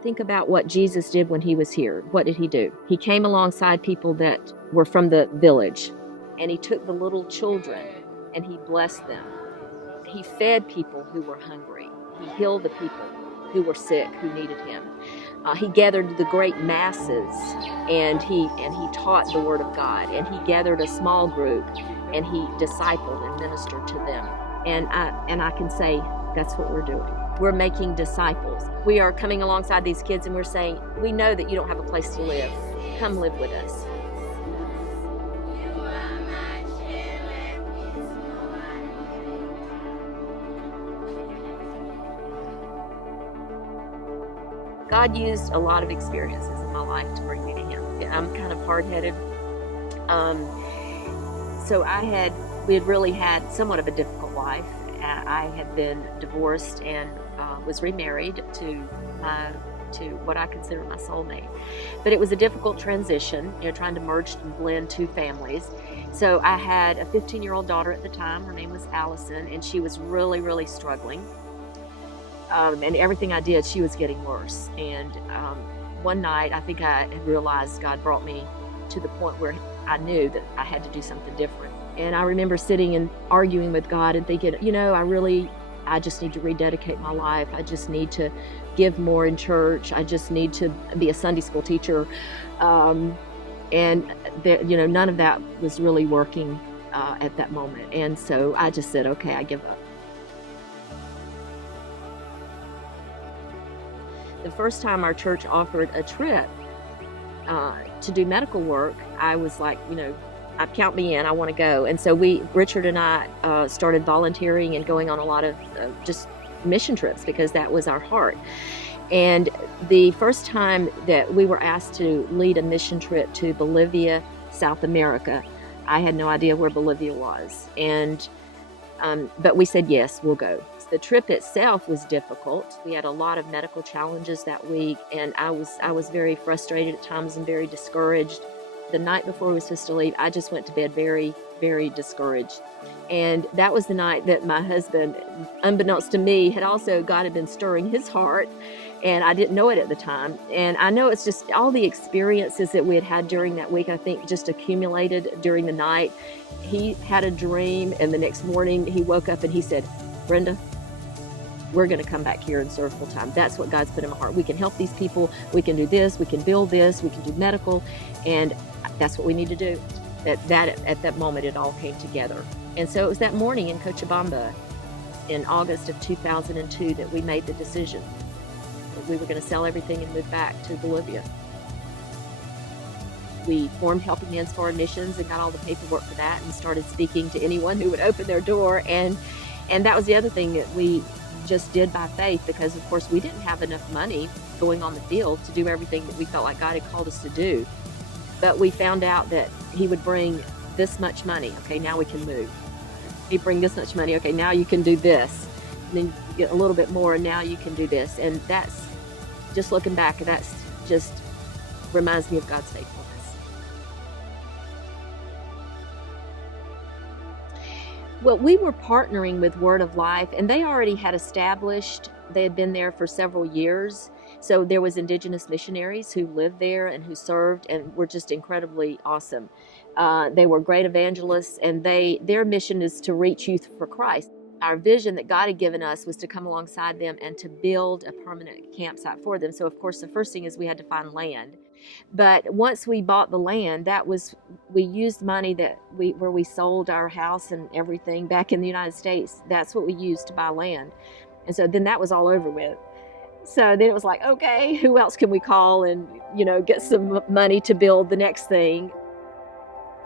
Think about what Jesus did when he was here. What did he do? He came alongside people that were from the village, and he took the little children and he blessed them. He fed people who were hungry. He healed the people who were sick, who needed him. He gathered the great masses, and he taught the Word of God, and he gathered a small group, and he discipled and ministered to them. And I can say that's what we're doing. We're making disciples. We are coming alongside these kids and we're saying, we know that you don't have a place to live. Come live with us. God used a lot of experiences in my life to bring me to him. I'm kind of hard-headed. So we had really had somewhat of a difficult life. I had been divorced and was remarried to what I consider my soulmate. But it was a difficult transition, trying to merge and blend two families. So I had a 15-year-old daughter at the time. Her name was Allison, and she was really, really struggling. And everything I did, she was getting worse. And one night, I think I had realized God brought me to the point where I knew that I had to do something different. And I remember sitting and arguing with God and thinking, I just need to rededicate my life. I just need to give more in church. I just need to be a Sunday school teacher. And none of that was really working at that moment. And so I just said, okay, I give up. The first time our church offered a trip to do medical work, I was like, count me in, I want to go. And so Richard and I started volunteering and going on a lot of just mission trips because that was our heart. And the first time that we were asked to lead a mission trip to Bolivia, South America, I had no idea where Bolivia was. And but we said, yes, we'll go. The trip itself was difficult. We had a lot of medical challenges that week, and I was very frustrated at times and very discouraged. The night before we were supposed to leave, I just went to bed very, very discouraged. And that was the night that my husband, unbeknownst to me, God had been stirring his heart, and I didn't know it at the time. And I know it's just all the experiences that we had had during that week, I think just accumulated during the night. He had a dream, and the next morning he woke up and he said, Brenda, we're going to come back here and serve full time. That's what God's put in my heart. We can help these people. We can do this. We can build this. We can do medical. And that's what we need to do. At that moment, it all came together. And so it was that morning in Cochabamba in August of 2002 that we made the decision that we were going to sell everything and move back to Bolivia. We formed Helping Hands Foreign Missions and got all the paperwork for that and started speaking to anyone who would open their door. And that was the other thing that we just did by faith, because of course we didn't have enough money going on the field to do everything that we felt like God had called us to do. But we found out that he would bring this much money. Okay, now we can move. He'd bring this much money. Okay, now you can do this. And then you get a little bit more, and now you can do this. And that's, just looking back, that's just reminds me of God's faithfulness. Well, we were partnering with Word of Life, and they already had established, they had been there for several years. So there was indigenous missionaries who lived there and who served and were just incredibly awesome. They were great evangelists, and their mission is to reach youth for Christ. Our vision that God had given us was to come alongside them and to build a permanent campsite for them. So of course the first thing is we had to find land. But once we bought the land, we used money where we sold our house and everything back in the United States. That's what we used to buy land. And so then that was all over with. So then it was like, okay, who else can we call and, get some money to build the next thing?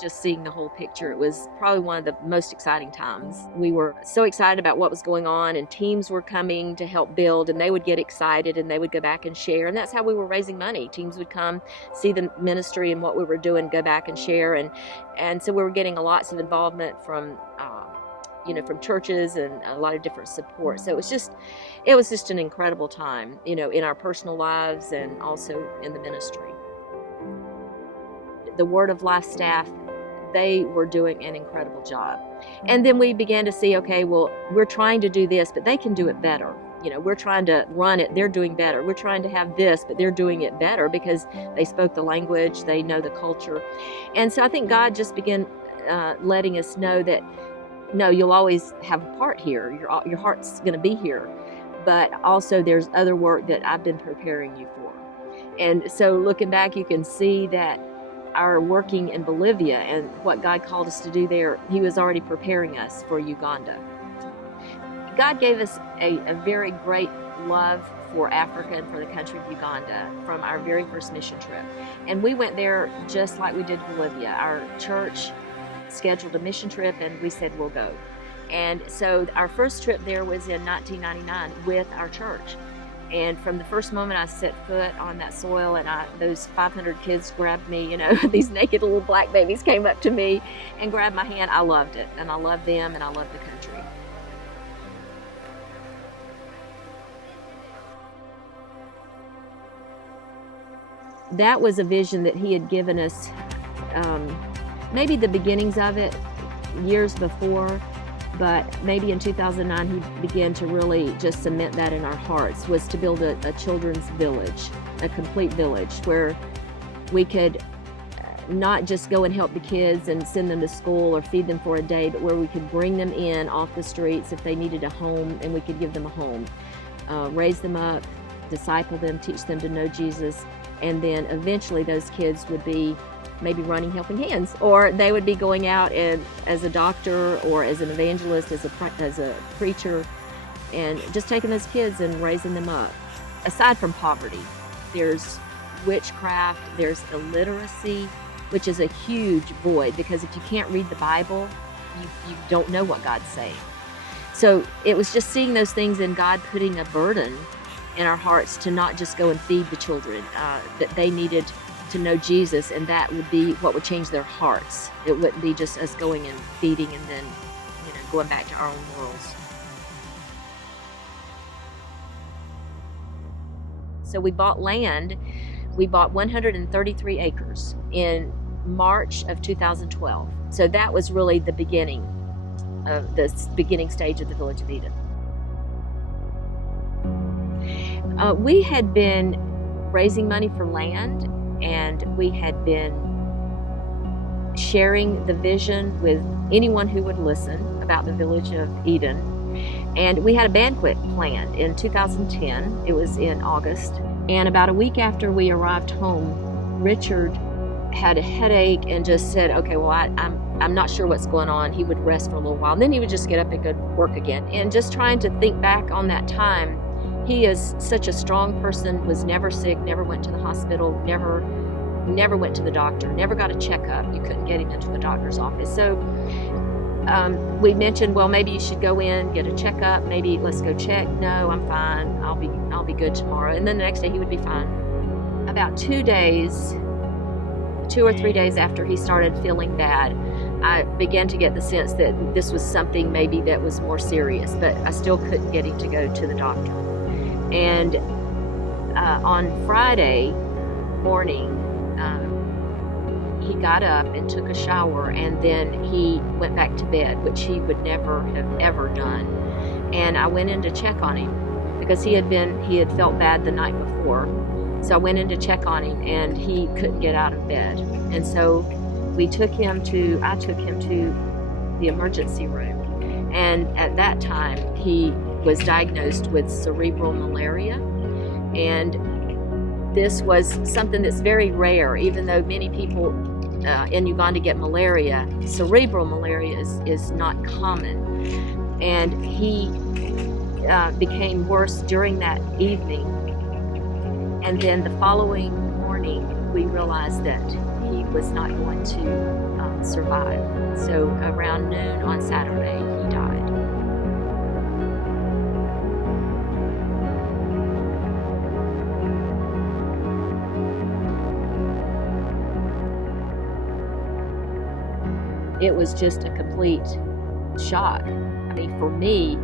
Just seeing the whole picture, it was probably one of the most exciting times. We were so excited about what was going on, and teams were coming to help build, and they would get excited and they would go back and share. And that's how we were raising money. Teams would come, see the ministry and what we were doing, go back and share. And so we were getting lots of involvement from churches and a lot of different support. So it was just an incredible time, in our personal lives and also in the ministry. The Word of Life staff, they were doing an incredible job. And then we began to see, okay, well, we're trying to do this, but they can do it better. we're trying to run it, they're doing better. We're trying to have this, but they're doing it better because they spoke the language, they know the culture. And so I think God just began letting us know that, no, you'll always have a part here. Your heart's going to be here. But also there's other work that I've been preparing you for. And so looking back, you can see that our working in Bolivia and what God called us to do there, he was already preparing us for Uganda. God gave us a very great love for Africa and for the country of Uganda from our very first mission trip. And we went there just like we did Bolivia. Our church scheduled a mission trip and we said, we'll go. And so our first trip there was in 1999 with our church. And from the first moment I set foot on that soil and those 500 kids grabbed me, these naked little black babies came up to me and grabbed my hand. I loved it. And I loved them and I loved the country. That was a vision that he had given us, maybe the beginnings of it years before. But maybe in 2009, he began to really just cement that in our hearts, was to build a children's village, a complete village where we could not just go and help the kids and send them to school or feed them for a day, but where we could bring them in off the streets if they needed a home, and we could give them a home, raise them up, disciple them, teach them to know Jesus, and then eventually those kids would be maybe running Helping Hands, or they would be going out as a doctor or as an evangelist, as a preacher, and just taking those kids and raising them up. Aside from poverty, there's witchcraft, there's illiteracy, which is a huge void, because if you can't read the Bible, you don't know what God's saying. So it was just seeing those things and God putting a burden in our hearts to not just go and feed the children, that they needed to know Jesus, and that would be what would change their hearts. It wouldn't be just us going and feeding and then going back to our own worlds. So we bought land. We bought 133 acres in March of 2012. So that was really the beginning stage of the Village of Eden. We had been raising money for land, and we had been sharing the vision with anyone who would listen about the Village of Eden. And we had a banquet planned in 2010. It was in August. And about a week after we arrived home, Richard had a headache and just said, okay, well, I'm not sure what's going on. He would rest for a little while, and then he would just get up and go to work again. And just trying to think back on that time, he is such a strong person, was never sick, never went to the hospital, never went to the doctor, never got a checkup. You couldn't get him into the doctor's office. So we mentioned, well, maybe you should go in, get a checkup. Maybe let's go check. No, I'm fine. I'll be good tomorrow. And then the next day he would be fine. About 2 or 3 days after he started feeling bad, I began to get the sense that this was something maybe that was more serious, but I still couldn't get him to go to the doctor. And on Friday morning, he got up and took a shower, and then he went back to bed, which he would never have ever done. And I went in to check on him because he had felt bad the night before. So I went in to check on him, and he couldn't get out of bed. And so I took him to the emergency room. And at that time, he was diagnosed with cerebral malaria. And this was something that's very rare, even though many people in Uganda get malaria. Cerebral malaria is not common. And he became worse during that evening. And then the following morning, we realized that he was not going to survive. So around noon on Saturday, he died. It was just a complete shock. I mean, for me,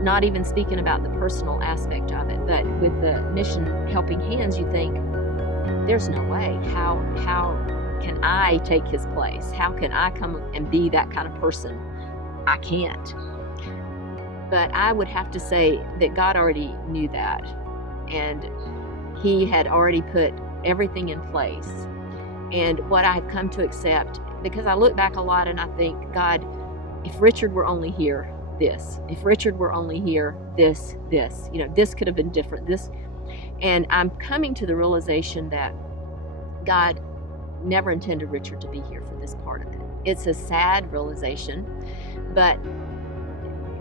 not even speaking about the personal aspect of it, but with the mission Helping Hands, you think, there's no way. How can I take his place? How can I come and be that kind of person? I can't. But I would have to say that God already knew that, and He had already put everything in place. And what I have come to accept, because I look back a lot and I think, God, if Richard were only here, this. If Richard were only here, this. This could have been different. This. And I'm coming to the realization that God never intended Richard to be here for this part of it. It's a sad realization, but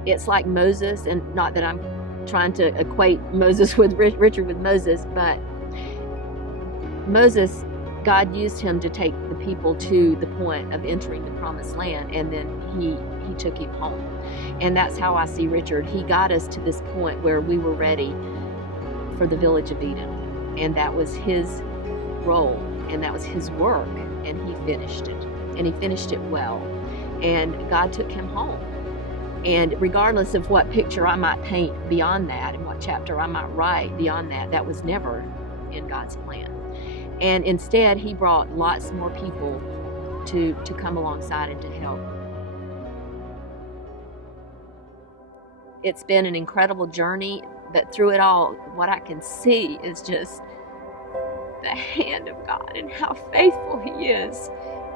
it's like Moses, and not that I'm trying to equate Moses with Richard with Moses, but Moses, God used him to take the people to the point of entering the promised land, and then he took him home. And that's how I see Richard. He got us to this point where we were ready for the village of Eden, and that was his role, and that was his work, and he finished it, and he finished it well, and God took him home. And regardless of what picture I might paint beyond that, and what chapter I might write beyond that, that was never in God's plan. And instead, He brought lots more people to come alongside and to help. It's been an incredible journey, but through it all, what I can see is just the hand of God and how faithful He is.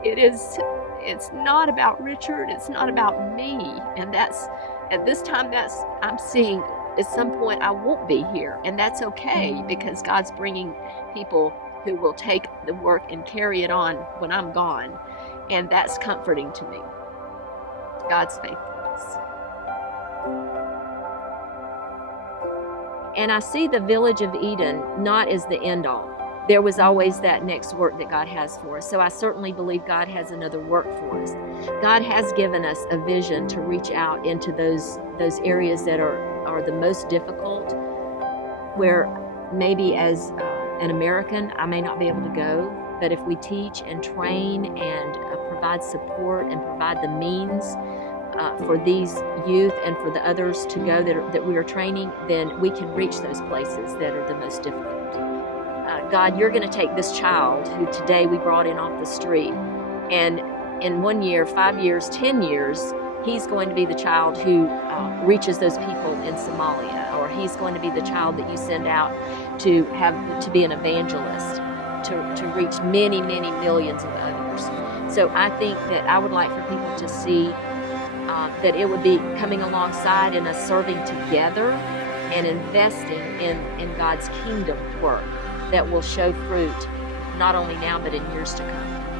It's not about Richard, it's not about me. And that's, at this time, I'm seeing at some point I won't be here. And that's okay, because God's bringing people who will take the work and carry it on when I'm gone. And that's comforting to me. God's faithfulness. And I see the village of Eden not as the end all. There was always that next work that God has for us. So I certainly believe God has another work for us. God has given us a vision to reach out into those areas that are the most difficult, where maybe as an American, I may not be able to go, but if we teach and train and provide support and provide the means for these youth and for the others to go that we are training, then we can reach those places that are the most difficult. God, you're going to take this child who today we brought in off the street, and in 1 year, 5 years, 10 years, he's going to be the child who reaches those people in Somalia, or he's going to be the child that you send out to be an evangelist, to reach many, many millions of others. So I think that I would like for people to see that it would be coming alongside and us serving together and investing in God's kingdom work that will show fruit not only now but in years to come.